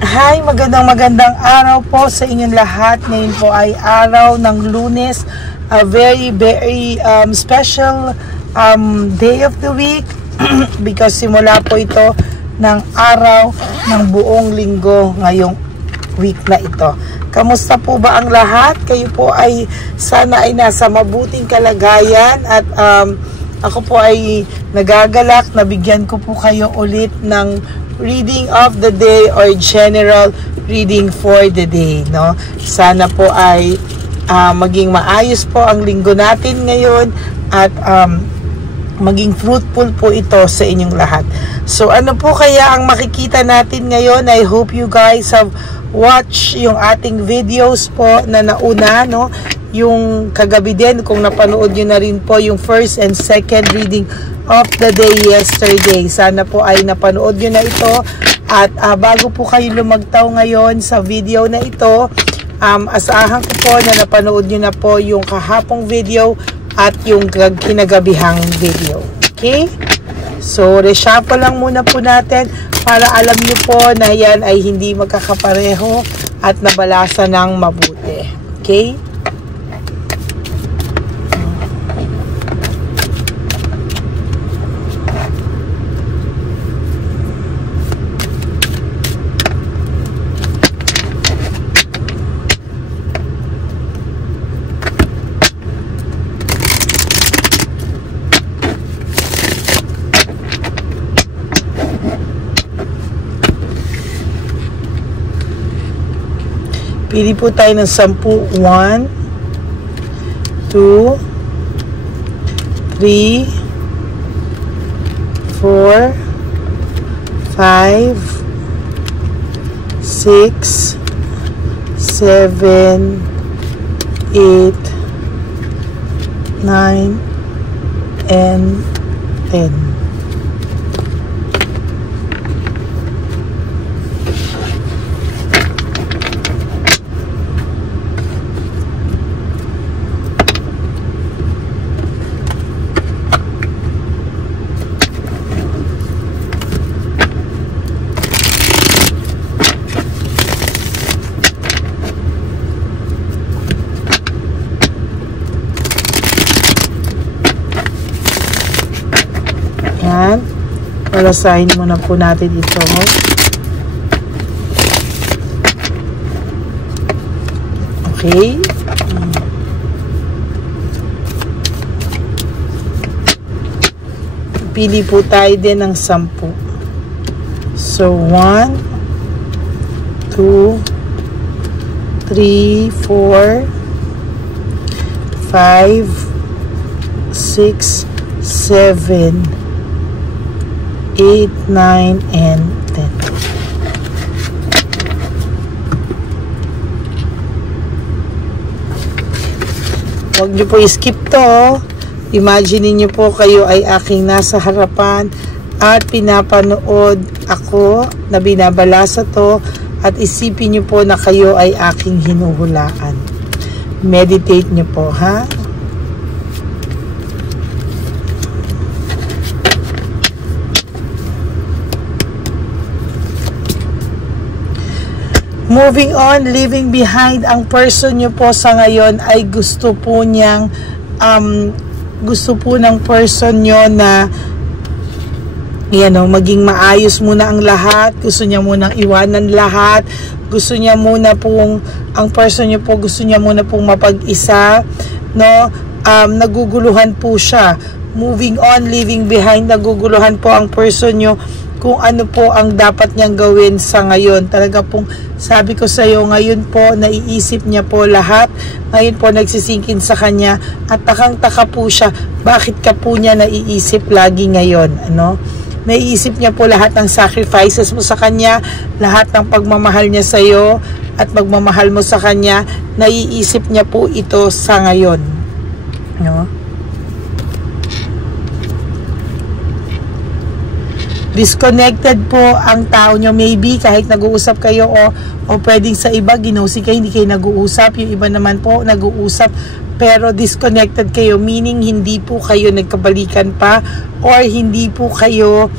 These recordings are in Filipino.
Hi, magandang araw po sa inyong lahat. Ngayon po ay araw ng Lunes, a very special day of the week because simula po ito ng araw ng buong linggo ngayong week na ito. Kamusta po ba ang lahat? Kayo po ay sana ay nasa mabuting kalagayan at ako po ay nagagalak na bigyan ko po kayo ulit ng reading of the day or general reading for the day, no? Sana po ay maging maayos po ang linggo natin ngayon at maging fruitful po ito sa inyong lahat. So ano po kaya ang makikita natin ngayon? I hope you guys have watched yung ating videos po na nauna, no? Yung kagabi din, kung napanood nyo na rin po yung first and second reading of the day yesterday. Sana po ay napanood nyo na ito. At bago po kayo lumagtaw ngayon sa video na ito, asahan ko po na napanood nyo na po yung kahapong video at yung kinagabihang video. Okay? So, reshuffle lang muna po natin para alam nyo po na yan ay hindi magkakapareho at nabalasa ng mabuti. Okay? Pili po tayo ng 10. 1, 2, 3, 4, 5, 6, 7, 8, 9, and 10. Yan. Palasahin muna po natin ito. Okay. Pili po tayo din ng 10. So, 1, 2, 3, 4, 5, 6, 7, 8, 9, and 10. Huwag niyo po i-skip to. Imagine niyo po kayo ay aking nasa harapan at pinapanood ako na binabalasa to at isipin niyo po na kayo ay aking hinuhulaan. Meditate niyo po, ha? Moving on, leaving behind ang person nyo po sa ngayon ay gusto po niyang gusto po ng person nyo na maging maayos muna ang lahat. Gusto niya munang iwanan lahat. Gusto niya muna pong ang person nyo po gusto niya muna pong mapag-isa, no? Naguguluhan po siya. Moving on, leaving behind, naguguluhan po ang person nyo kung ano po ang dapat niyang gawin sa ngayon. Talaga pong sabi ko sa iyo, ngayon po naiisip niya po lahat. Ngayon po nagsisingkin sa kanya at takang-taka po siya. Bakit ka po niya naiisip lagi ngayon? Ano? Naiisip niya po lahat ng sacrifices mo sa kanya, lahat ng pagmamahal niya sa iyo at pagmamahal mo sa kanya. Naiisip niya po ito sa ngayon. No? Disconnected po ang tao nyo. Maybe kahit nag-uusap kayo o pwedeng sa iba, ginossi kayo, hindi kayo nag-uusap. Yung iba naman po nag-uusap pero disconnected kayo. Meaning hindi po kayo nagkabalikan pa or hindi po kayo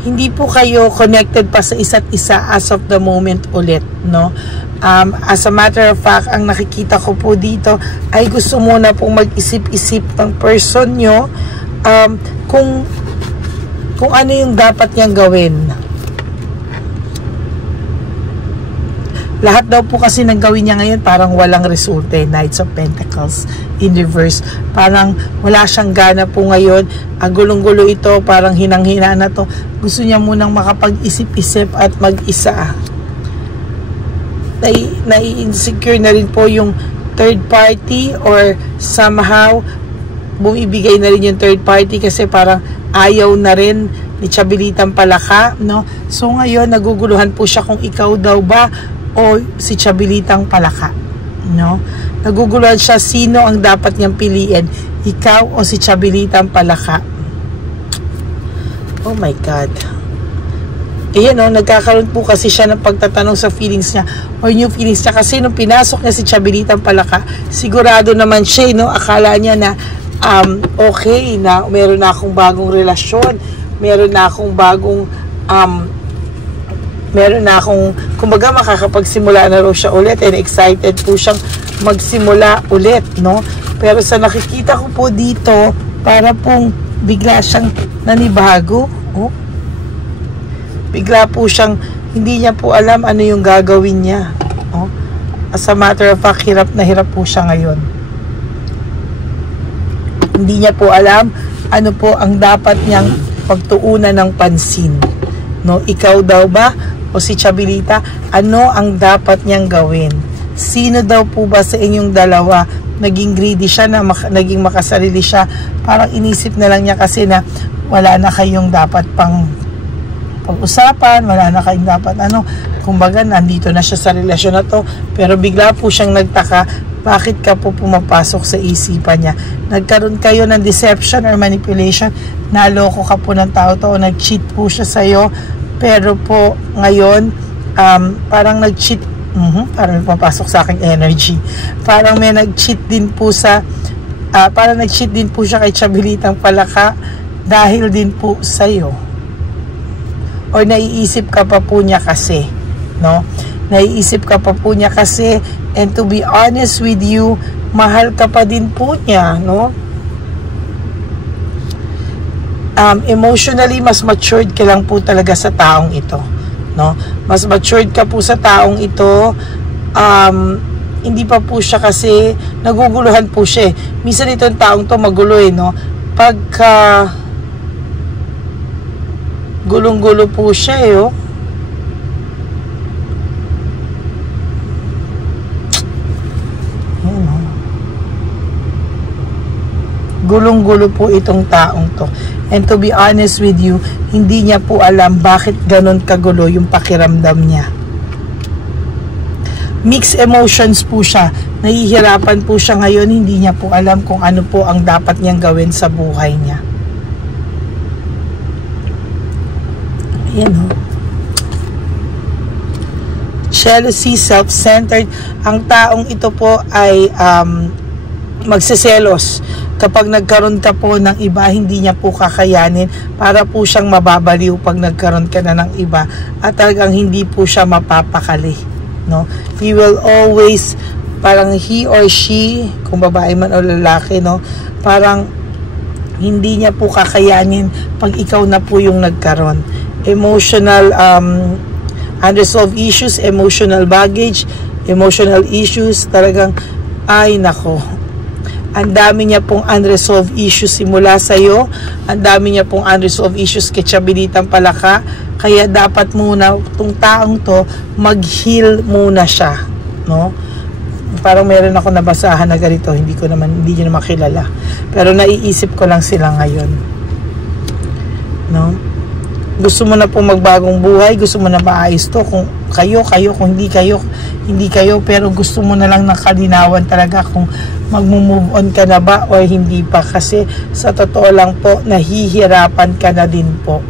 hindi po kayo connected pa sa isa't isa as of the moment ulit, no? As a matter of fact, ang nakikita ko po dito ay gusto muna pong mag-isip-isip ng person nyo kung ano yung dapat niyang gawin. Lahat daw po kasi nang gawin niya ngayon parang walang resulta. Knights of Pentacles in reverse. Parang wala siyang gana po ngayon. Ang gulong-gulo ito, parang hinang-hina na to. Gusto niya munang makapag-isip-isip at mag-isa. Nai-insecure na rin po yung third party or somehow bumibigay na rin yung third party kasi parang ayaw na rin ni Chabilitang Palaka, no? So ngayon naguguluhan po siya kung ikaw daw ba o si Chabilitang Palaka, no? Naguguluhan siya sino ang dapat niyang piliin, ikaw o si Chabilitang Palaka. Oh my God. Ayan, no? Nagkakaroon po kasi siya ng pagtatanong sa feelings niya or new feelings niya kasi nung pinasok niya si Chabilitang Palaka, sigurado naman siya, no? Akala niya na okay na meron na akong bagong relasyon, meron na akong bagong kumbaga makakapagsimula na raw siya ulit and excited po siyang magsimula ulit, no? Pero sa nakikita ko po dito, para pong bigla siyang nanibago, oh. Bigla po siyang hindi niya po alam ano yung gagawin niya, oh. As a matter of fact, hirap na hirap po siya ngayon. Hindi niya po alam ano po ang dapat niyang pagtuunan ng pansin, no? Ikaw daw ba o si Chabilita, ano ang dapat niyang gawin? Sino daw po ba sa inyong dalawa naging greedy siya, na naging makasarili siya? Parang inisip na lang niya kasi na wala na kayong dapat pang pag-usapan, wala na kayong dapat kumbaga nandito na siya sa relasyon na to, pero bigla po siyang nagtaka, bakit ka po pumapasok sa isipan niya? Nagkaroon kayo ng deception or manipulation, naloko ka po ng tao to o nag-cheat po siya sa'yo, pero po ngayon parang nag-cheat, parang may papasok sa aking energy, parang may nag-cheat din po sa parang nag-cheat din po siya kay Chabilitang Palaka dahil din po sa'yo, or naiisip ka pa po niya kasi, no? Naiisip ka pa po niya kasi, and to be honest with you, mahal ka pa din po niya, no? Emotionally, mas matured ka lang po talaga sa taong ito, no? Mas matured ka po sa taong ito. Hindi pa po siya kasi naguguluhan po siya, eh. Minsan itong taong to magulo, eh, no? Pagka gulong-gulo po siya, eh, oh. Gulong-gulo po itong taong to. And to be honest with you, hindi niya po alam bakit ganon kagulo yung pakiramdam niya. Mixed emotions po siya. Nahihirapan po siya ngayon. Hindi niya po alam kung ano po ang dapat niyang gawin sa buhay niya. Ayan, oh. Jealousy, self-centered. Ang taong ito po ay magseselos. Kapag nagkaroon ka po ng iba, hindi niya po kakayanin. Para po siyang mababaliw pag nagkaroon ka na ng iba. At talagang hindi po siya mapapakali, no? He will always, parang he or she, kung babae man o lalaki, no? Parang hindi niya po kakayanin pag ikaw na po yung nagkaroon. Emotional unresolved issues, emotional baggage, emotional issues, talagang ay nako. Ang dami niya pong unresolved issues simula sa'yo. Ang dami niya pong unresolved issues kay Chabilitang Palaka. Kaya dapat muna itong taong to mag-heal muna siya, no? Parang meron ako nabasahan na ganito, hindi niyo naman kilala. Pero naiisip ko lang sila ngayon, no? Gusto mo na po magbagong buhay, gusto mo na maayos to, kung kayo, kung hindi kayo, pero gusto mo na lang ng kalinawan talaga kung mag-move on ka na ba o hindi pa, kasi sa totoo lang po, nahihirapan ka na din po.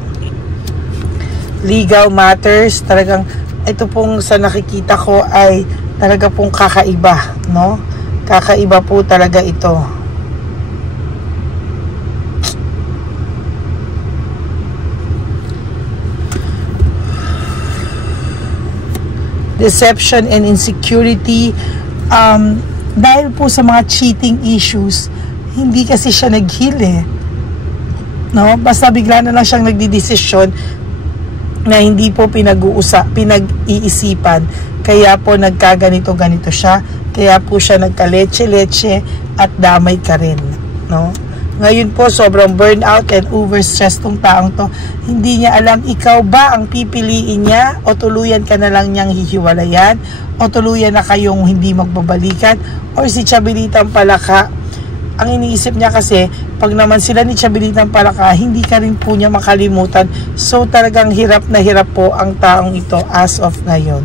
Legal matters, talagang ito pong sa nakikita ko ay talaga pong kakaiba, no? Kakaiba po talaga ito. deception and insecurity. Dahil po sa mga cheating issues, hindi kasi siya nag-heal eh. No? Basta bigla na lang siyang nagdidesisyon na hindi po pinag-iisipan. Kaya po nagkaganito-ganito siya. Kaya po siya nagka-leche-leche at damay ka rin. No? Ngayon po, sobrang burnout and overstress tong taong to. Hindi niya alam, ikaw ba ang pipiliin niya o tuluyan ka na lang niyang hihiwalayan o tuluyan na kayong hindi magbabalikan or si Chabelitang Palaka. Ang iniisip niya kasi, pag naman sila ni Chabelitang Palaka, hindi ka rin po niya makalimutan. So talagang hirap na hirap po ang taong ito as of ngayon.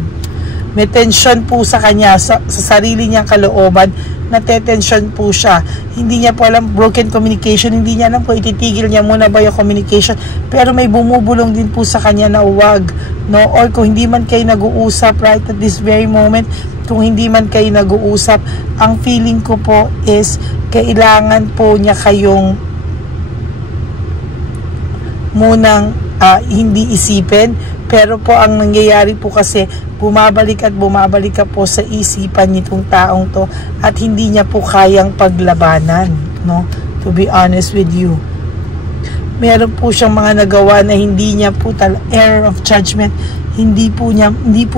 May tension po sa kanya, sa sarili niyang kalooban, natetensyon po siya. Hindi niya po alam, broken communication, hindi niya alam kung ititigil niya muna ba yung communication. Pero may bumubulong din po sa kanya na huwag, no? Or kung hindi man kayo nag-uusap right at this very moment, kung hindi man kayo nag-uusap, ang feeling ko po is kailangan po niya kayong munang hindi isipin. Pero po ang nangyayari po kasi bumabalik at bumabalik ka po sa isipan nitong taong to at hindi niya po kayang paglabanan, no? To be honest with you. Meron po siyang mga nagawa na hindi niya po error of judgment. Hindi po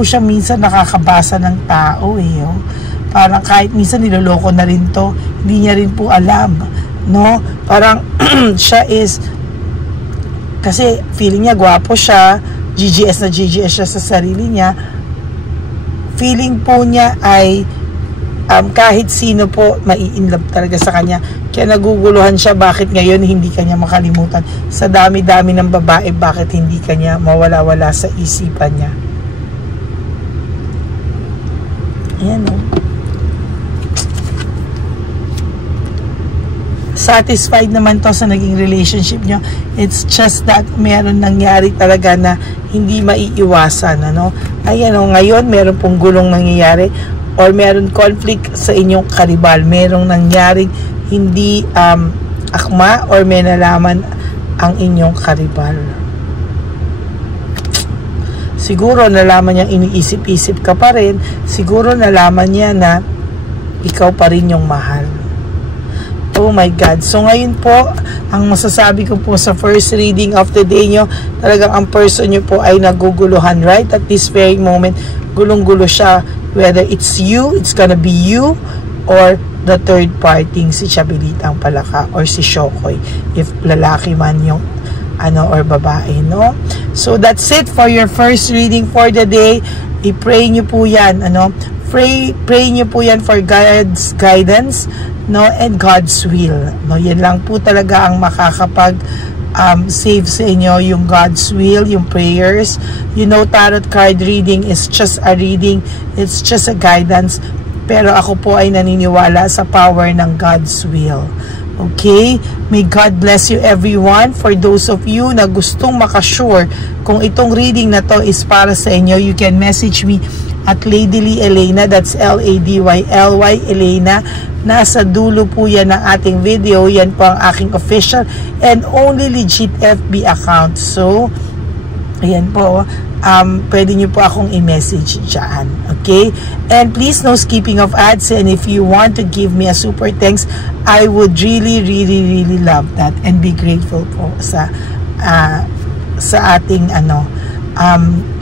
siya minsan nakakabasa ng tao eh. Oh. Parang kahit minsan niloloko na rin to, hindi niya rin po alam, no? Parang siya is kasi feeling niya gwapo siya, GGS na GGS siya sa sarili niya. Feeling po niya ay kahit sino po mai-inlove talaga sa kanya. Kaya naguguluhan siya bakit ngayon hindi kanya makalimutan. Sa dami-dami ng babae, bakit hindi kanya mawala-wala sa isipan niya. Ayan o. Satisfied naman to sa naging relationship nyo. It's just that meron nangyari talaga na hindi maiiwasan, ano? Ayan o, ngayon meron pong gulong nangyayari or meron conflict sa inyong karibal. Merong nangyaring hindi akma or may nalaman ang inyong karibal. Siguro nalaman niya iniisip-isip ka pa rin. Siguro nalaman niya na ikaw pa rin yung mahal. Oh my God. So ngayon po, ang masasabi ko po sa first reading of the day nyo, talagang ang person nyo po ay naguguluhan, right? At this very moment, gulong-gulo siya. Whether it's you, it's gonna be you, or the third party, si Chabelitang Palaka, or si Shokoy, if lalaki man yung or babae, no? So that's it for your first reading for the day. I-pray nyo po yan, pray nyo po yan for God's guidance, no, and God's will, no. Yan lang po talaga ang makakapag save sa inyo, yung God's will, yung prayers. Tarot card reading is just a reading, it's just a guidance, pero ako po ay naniniwala sa power ng God's will. Okay? May God bless you everyone. For those of you na gustong makasure kung itong reading na to is para sa inyo, you can message me at Ladyly Elena, that's L-A-D-Y-L-Y Elena. Nasa dulo po yan ng ating video. Yan po ang aking official and only legit FB account. So, ayan po, pwede nyo po akong i-message dyan. Okay? And please, no skipping of ads. And if you want to give me a super thanks, I would really, really, really love that and be grateful po sa ating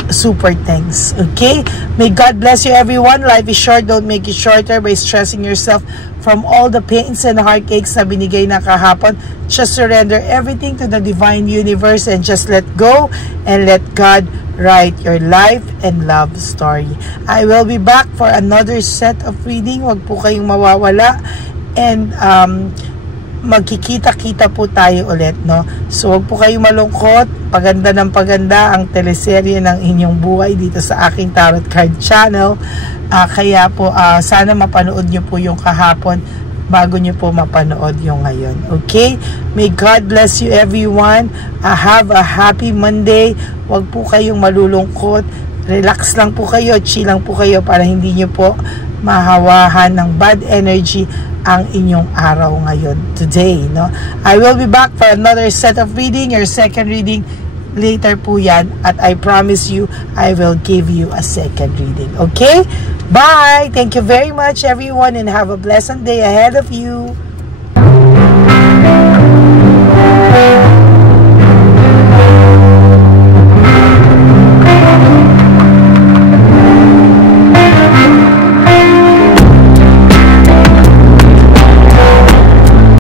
super thanks. Okay? May God bless you everyone. Life is short. Don't make it shorter by stressing yourself from all the pains and heartaches na binigay na kahapon. Just surrender everything to the divine universe and just let go and let God write your life and love story. I will be back for another set of reading. Huwag po kayong mawawala. And magkikita-kita po tayo ulit, no? So, huwag po kayong malungkot. Paganda ng paganda ang teleserye ng inyong buhay dito sa aking Tarot Card Channel. Kaya po, sana mapanood nyo po yung kahapon bago nyo po mapanood yung ngayon. Okay? May God bless you everyone. Have a happy Monday. Huwag po kayong malulungkot. Relax lang po kayo. Chill lang po kayo para hindi nyo po mahawahan ng bad energy ang inyong araw ngayon, today, no? I will be back for another set of reading. Your second reading later po yan. At I promise you, I will give you a second reading. Okay? Bye! Thank you very much everyone and have a blessed day ahead of you.